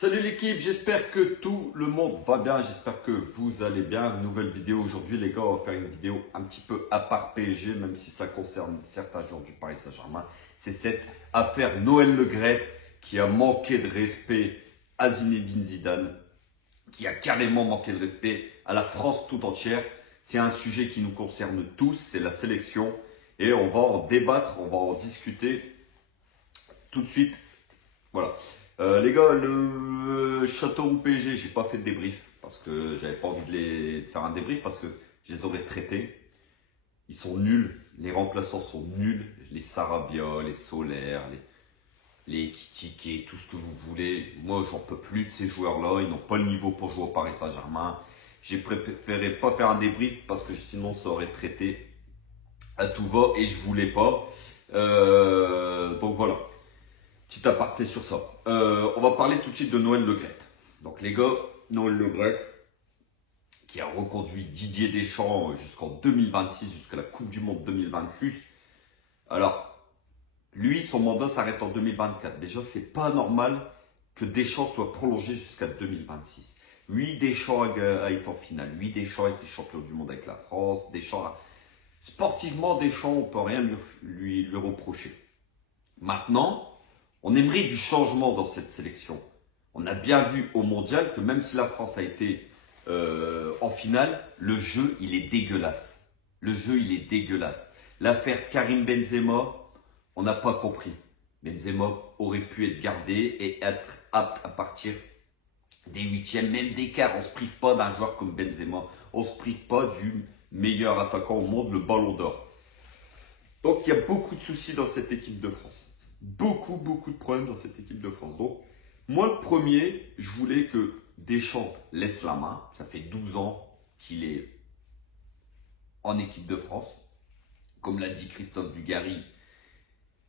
Salut l'équipe, j'espère que tout le monde va bien, j'espère que vous allez bien. Nouvelle vidéo aujourd'hui les gars, on va faire une vidéo un petit peu à part PSG, même si ça concerne certains joueurs du Paris Saint-Germain. C'est cette affaire Noël Le Graët qui a manqué de respect à Zinedine Zidane, qui a carrément manqué de respect à la France tout entière. C'est un sujet qui nous concerne tous, c'est la sélection et on va en débattre, on va en discuter tout de suite. Voilà. Les gars, le Châteauroux PSG, j'ai pas fait de débrief parce que j'avais pas envie de faire un débrief parce que je les aurais traités. Ils sont nuls, les remplaçants sont nuls, les Sarabia, les Solaire, les Kitike, tout ce que vous voulez. Moi, j'en peux plus de ces joueurs-là, ils n'ont pas le niveau pour jouer au Paris Saint-Germain. J'ai préféré pas faire un débrief parce que sinon ça aurait traité à tout va et je voulais pas. Donc voilà. Petit aparté sur ça. On va parler tout de suite de Noël Le Graët. Donc les gars, Noël Le Graët, qui a reconduit Didier Deschamps jusqu'en 2026, jusqu'à la Coupe du Monde 2026. Alors, lui, son mandat s'arrête en 2024. Déjà, c'est pas normal que Deschamps soit prolongé jusqu'à 2026. Oui, Deschamps a été en finale. Oui, Deschamps a été champion du monde avec la France. Sportivement, Deschamps, on peut rien lui reprocher. Maintenant, on aimerait du changement dans cette sélection. On a bien vu au mondial que même si la France a été en finale, le jeu, il est dégueulasse. Le jeu, il est dégueulasse. L'affaire Karim Benzema, on n'a pas compris. Benzema aurait pu être gardé et être apte à partir des huitièmes, même d'écart. On ne se prive pas d'un joueur comme Benzema. On ne se prive pas du meilleur attaquant au monde, le Ballon d'Or. Donc, il y a beaucoup de soucis dans cette équipe de France. Beaucoup de problèmes dans cette équipe de France. Donc, moi, le premier, je voulais que Deschamps laisse la main. Ça fait 12 ans qu'il est en équipe de France. Comme l'a dit Christophe Dugarry,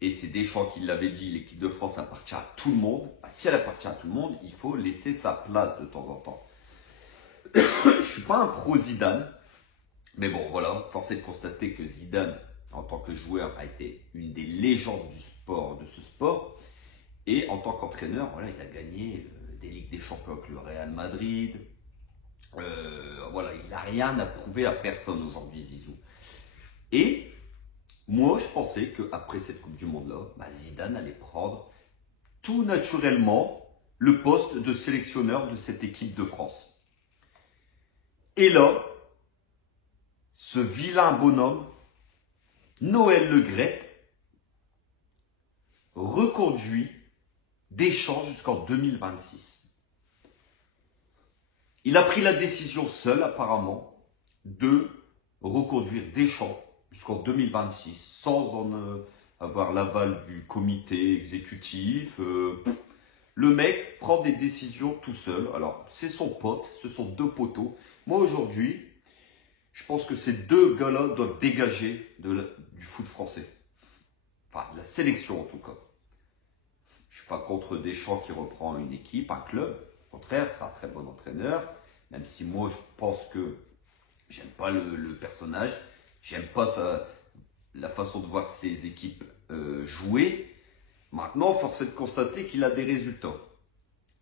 et c'est Deschamps qui l'avait dit, l'équipe de France appartient à tout le monde. Si elle appartient à tout le monde, il faut laisser sa place de temps en temps. Je ne suis pas un pro Zidane, mais bon, voilà, force est de constater que Zidane, en tant que joueur, a été une des légendes du sport, de ce sport. Et en tant qu'entraîneur, voilà, il a gagné des Ligues des Champions avec le Real Madrid. Voilà, il n'a rien à prouver à personne aujourd'hui, Zizou. Et moi, je pensais qu'après cette Coupe du Monde-là, Zidane allait prendre tout naturellement le poste de sélectionneur de cette équipe de France. Et là, ce vilain bonhomme, Noël Le Graët, reconduit Deschamps jusqu'en 2026. Il a pris la décision seul, apparemment, de reconduire Deschamps jusqu'en 2026, sans en avoir l'aval du comité exécutif. Le mec prend des décisions tout seul. Alors, c'est son pote, ce sont deux poteaux. Moi, aujourd'hui, je pense que ces deux gars-là doivent dégager du foot français. Enfin, de la sélection en tout cas. Je ne suis pas contre Deschamps qui reprend une équipe, un club. Au contraire, c'est un très bon entraîneur. Même si moi, je pense que j'aime pas le personnage. J'aime pas la façon de voir ses équipes jouer. Maintenant, force est de constater qu'il a des résultats.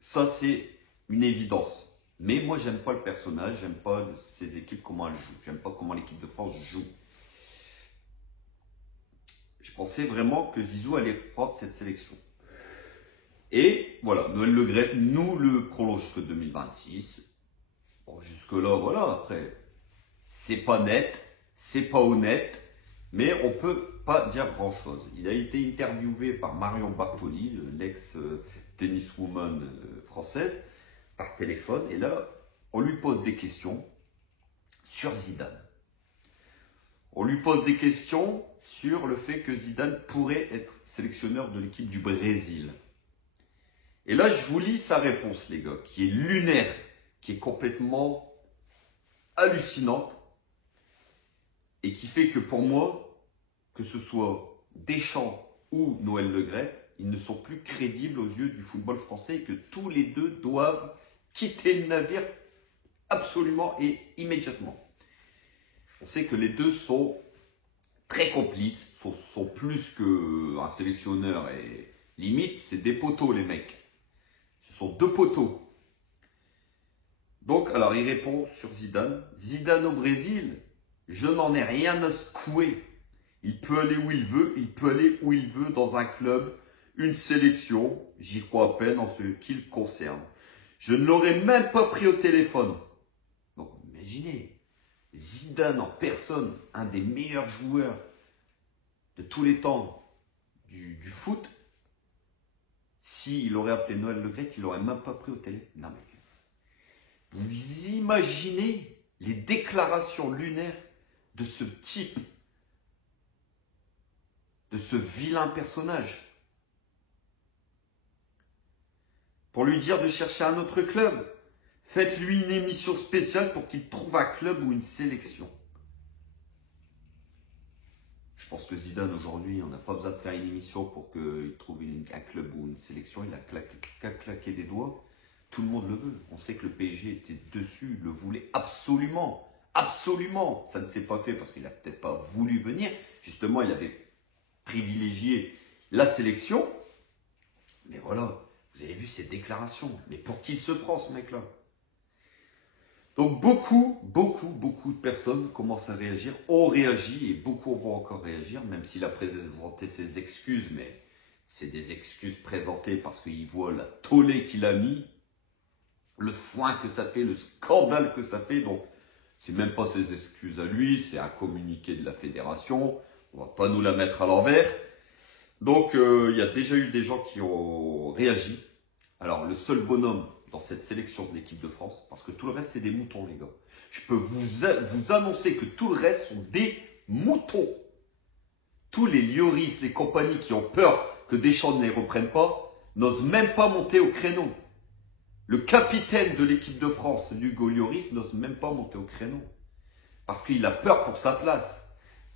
Ça, c'est une évidence. Mais moi, j'aime pas le personnage. J'aime pas ses équipes, comment elles jouent. J'aime pas comment l'équipe de France joue. Je pensais vraiment que Zizou allait prendre cette sélection. Et voilà, Noël Le Graët nous le prolonge jusqu'en 2026. Bon, jusque-là, voilà, après, c'est pas net, c'est pas honnête, mais on peut pas dire grand-chose. Il a été interviewé par Marion Bartoli, l'ex-tenniswoman française, par téléphone, et là, on lui pose des questions sur Zidane. On lui pose des questions sur le fait que Zidane pourrait être sélectionneur de l'équipe du Brésil. Et là, je vous lis sa réponse, les gars, qui est lunaire, qui est complètement hallucinante et qui fait que pour moi, que ce soit Deschamps ou Noël Le Graët, ils ne sont plus crédibles aux yeux du football français et que tous les deux doivent quitter le navire absolument et immédiatement. On sait que les deux sont très complices, sont plus qu'un sélectionneur et limite, c'est des poteaux les mecs. Ce sont deux poteaux. Donc, alors il répond sur Zidane. Zidane au Brésil, je n'en ai rien à secouer. Il peut aller où il veut, il peut aller où il veut dans un club, une sélection. J'y crois à peine en ce qui le concerne. Je ne l'aurais même pas pris au téléphone. Donc, imaginez, Zidane en personne, un des meilleurs joueurs de tous les temps du foot, s'il aurait appelé Noël Le Graët, il l'aurait même pas pris au téléphone. Non mais, vous imaginez les déclarations lunaires de ce type, de ce vilain personnage, pour lui dire de chercher un autre club. Faites-lui une émission spéciale pour qu'il trouve un club ou une sélection. Je pense que Zidane, aujourd'hui, on n'a pas besoin de faire une émission pour qu'il trouve un club ou une sélection. Il a qu'à claquer des doigts. Tout le monde le veut. On sait que le PSG était dessus, le voulait absolument. Absolument. Ça ne s'est pas fait parce qu'il n'a peut-être pas voulu venir. Justement, il avait privilégié la sélection. Mais voilà, vous avez vu ses déclarations. Mais pour qui il se prend, ce mec-là? Donc beaucoup de personnes commencent à réagir, ont réagi et beaucoup vont encore réagir, même s'il a présenté ses excuses, mais c'est des excuses présentées parce qu'il voit la tollée qu'il a mis, le foin que ça fait, le scandale que ça fait. Donc c'est même pas ses excuses à lui, c'est un communiqué de la fédération, on va pas nous la mettre à l'envers. Donc il y a déjà eu des gens qui ont réagi. Alors le seul bonhomme dans cette sélection de l'équipe de France, parce que tout le reste, c'est des moutons, les gars. Je peux vous annoncer que tout le reste sont des moutons. Tous les Lloris, les compagnies qui ont peur que Deschamps ne les reprenne pas, n'osent même pas monter au créneau. Le capitaine de l'équipe de France, Hugo Lloris, n'ose même pas monter au créneau. Parce qu'il a peur pour sa place.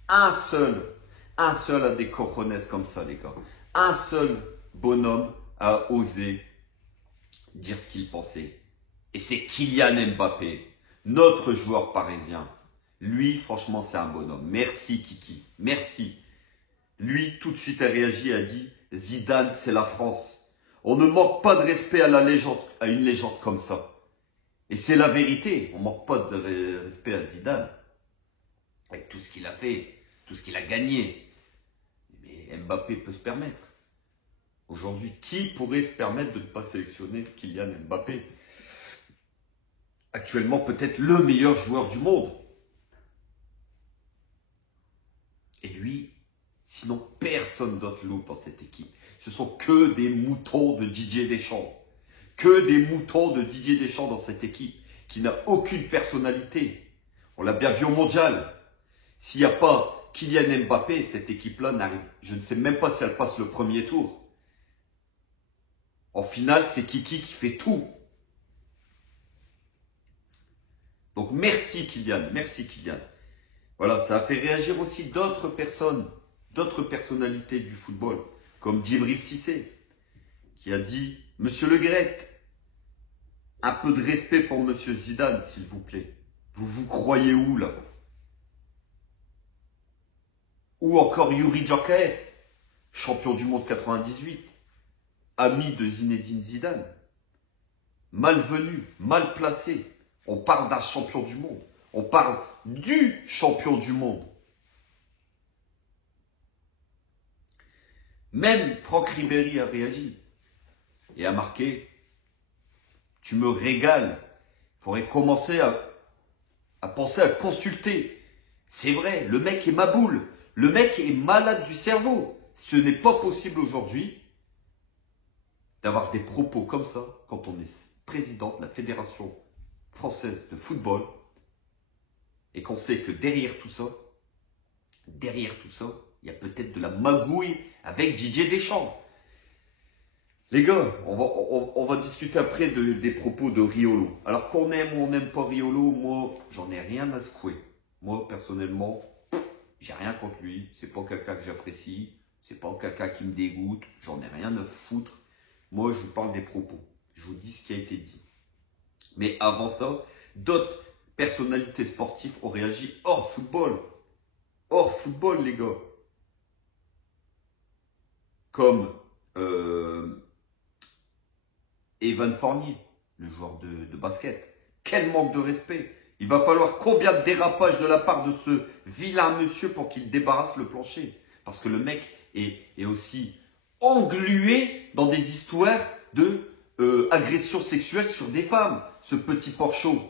Un seul a des cojones comme ça, les gars. Un seul bonhomme a osé dire ce qu'il pensait. Et c'est Kylian Mbappé, notre joueur parisien. Lui, franchement, c'est un bonhomme. Merci Kiki, merci. Lui, tout de suite, a réagi et a dit « Zidane, c'est la France. On ne manque pas de respect à la légende, à une légende comme ça. » Et c'est la vérité, on ne manque pas de respect à Zidane. Avec tout ce qu'il a fait, tout ce qu'il a gagné. Mais Mbappé peut se permettre. Aujourd'hui, qui pourrait se permettre de ne pas sélectionner Kylian Mbappé? Actuellement, peut-être le meilleur joueur du monde. Et lui, sinon personne d'autre l'ouvre dans cette équipe. Ce sont que des moutons de Didier Deschamps. Que des moutons de Didier Deschamps dans cette équipe qui n'a aucune personnalité. On l'a bien vu au mondial. S'il n'y a pas Kylian Mbappé, cette équipe-là n'arrive. Je ne sais même pas si elle passe le premier tour. En finale, c'est Kiki qui fait tout. Donc merci Kylian, merci Kylian. Voilà, ça a fait réagir aussi d'autres personnes, d'autres personnalités du football, comme Djibril Cissé, qui a dit « Monsieur Le Graët, un peu de respect pour Monsieur Zidane, s'il vous plaît. Vous vous croyez où, là ?» Ou encore Youri Djorkaeff, champion du monde 98, ami de Zinedine Zidane. Malvenu, mal placé. On parle d'un champion du monde. On parle du champion du monde. Même Franck Ribéry a réagi et a marqué « Tu me régales ». Il faudrait commencer à penser à consulter. C'est vrai, le mec est maboule. Le mec est malade du cerveau. Ce n'est pas possible aujourd'hui d'avoir des propos comme ça quand on est président de la Fédération française de football et qu'on sait que derrière tout ça, il y a peut-être de la magouille avec Didier Deschamps. Les gars, on va discuter après des propos de Riolo. Alors qu'on aime ou on n'aime pas Riolo, moi, j'en ai rien à secouer. Moi, personnellement, j'ai rien contre lui. C'est pas quelqu'un que j'apprécie. C'est pas quelqu'un qui me dégoûte. J'en ai rien à foutre. Moi, je vous parle des propos. Je vous dis ce qui a été dit. Mais avant ça, d'autres personnalités sportives ont réagi hors football. Hors football, les gars. Comme Evan Fournier, le joueur de basket. Quel manque de respect. Il va falloir combien de dérapages de la part de ce vilain monsieur pour qu'il débarrasse le plancher. Parce que le mec est aussi englué dans des histoires de agression sexuelle sur des femmes. Ce petit porchot.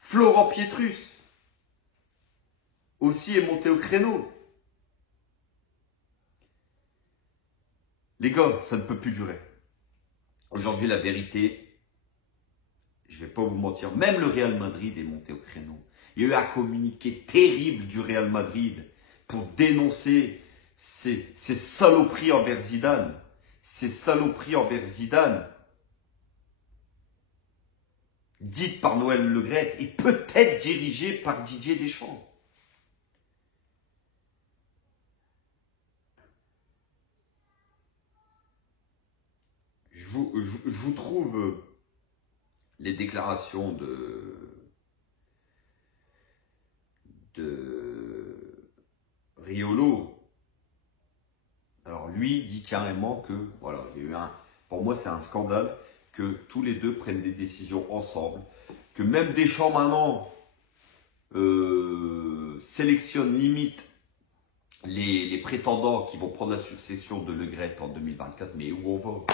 Florent Pietrus aussi est monté au créneau. Les gars, ça ne peut plus durer. Aujourd'hui, la vérité, je ne vais pas vous mentir, même le Real Madrid est monté au créneau. Il y a eu un communiqué terrible du Real Madrid pour dénoncer ces saloperies envers Zidane. Ces saloperies envers Zidane, dites par Noël Le Graët et peut-être dirigées par Didier Deschamps. Je vous trouve les déclarations de Riolo. Alors lui dit carrément que, voilà, il y a eu pour moi c'est un scandale que tous les deux prennent des décisions ensemble, que même Deschamps maintenant sélectionne limite les prétendants qui vont prendre la succession de Le Graët en 2024. Mais où on va?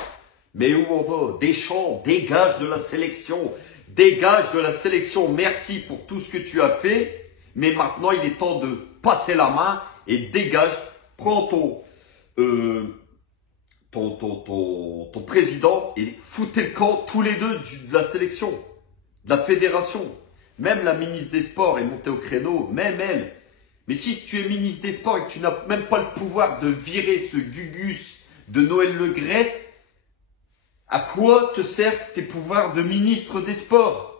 Mais où on va? Deschamps, dégage de la sélection. Dégage de la sélection. Merci pour tout ce que tu as fait. Mais maintenant, il est temps de passer la main et dégage. Prends ton président et foutez le camp tous les deux de la sélection, de la fédération. Même la ministre des Sports est montée au créneau, même elle. Mais si tu es ministre des Sports et que tu n'as même pas le pouvoir de virer ce Gugus de Noël Le Graët, à quoi te servent tes pouvoirs de ministre des Sports?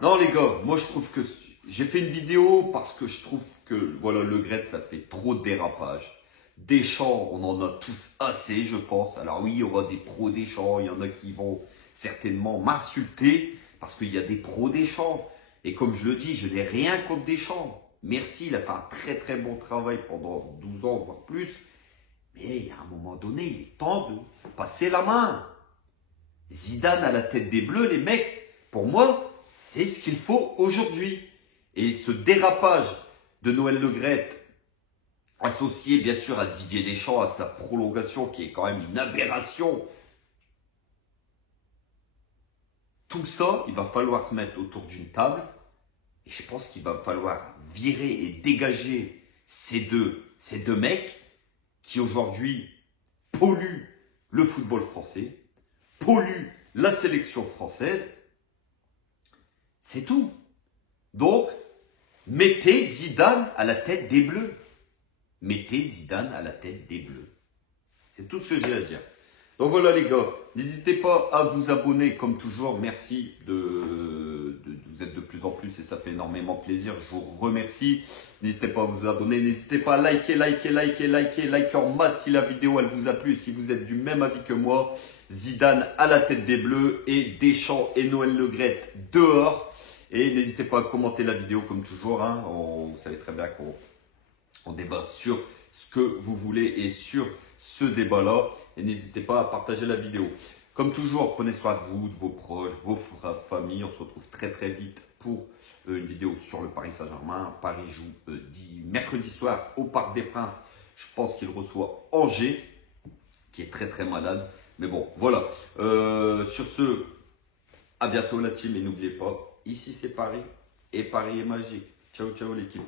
Non les gars, moi je trouve que j'ai fait une vidéo parce que je trouve que voilà, Le Graët ça fait trop de dérapage. Deschamps, on en a tous assez je pense. Alors oui, il y aura des pros Deschamps, il y en a qui vont certainement m'insulter parce qu'il y a des pros Deschamps. Et comme je le dis, je n'ai rien contre Deschamps. Merci, il a fait un très très bon travail pendant 12 ans, voire plus. Mais à un moment donné, il est temps de passer la main. Zidane à la tête des Bleus, les mecs, pour moi, c'est ce qu'il faut aujourd'hui. Et ce dérapage de Noël Le Graët, associé bien sûr à Didier Deschamps, à sa prolongation qui est quand même une aberration. Tout ça, il va falloir se mettre autour d'une table. Et je pense qu'il va falloir virer et dégager ces deux mecs qui aujourd'hui polluent le football français, polluent la sélection française. C'est tout. Donc, mettez Zidane à la tête des Bleus. Mettez Zidane à la tête des Bleus. C'est tout ce que j'ai à dire. Donc voilà les gars, n'hésitez pas à vous abonner comme toujours. Merci vous êtes de plus en plus et ça fait énormément plaisir. Je vous remercie. N'hésitez pas à vous abonner. N'hésitez pas à liker en masse si la vidéo elle vous a plu. Et si vous êtes du même avis que moi, Zidane à la tête des Bleus et Deschamps et Noël Le Graët dehors. Et n'hésitez pas à commenter la vidéo comme toujours. Hein. Vous savez très bien qu'on débat sur ce que vous voulez et sur ce débat-là. Et n'hésitez pas à partager la vidéo. Comme toujours, prenez soin de vous, de vos proches, vos familles. On se retrouve très très vite pour une vidéo sur le Paris Saint-Germain. Paris joue mercredi soir au Parc des Princes. Je pense qu'il reçoit Angers, qui est très très malade. Mais bon, voilà. Sur ce, à bientôt la team. Et n'oubliez pas, ici c'est Paris et Paris est magique. Ciao ciao l'équipe.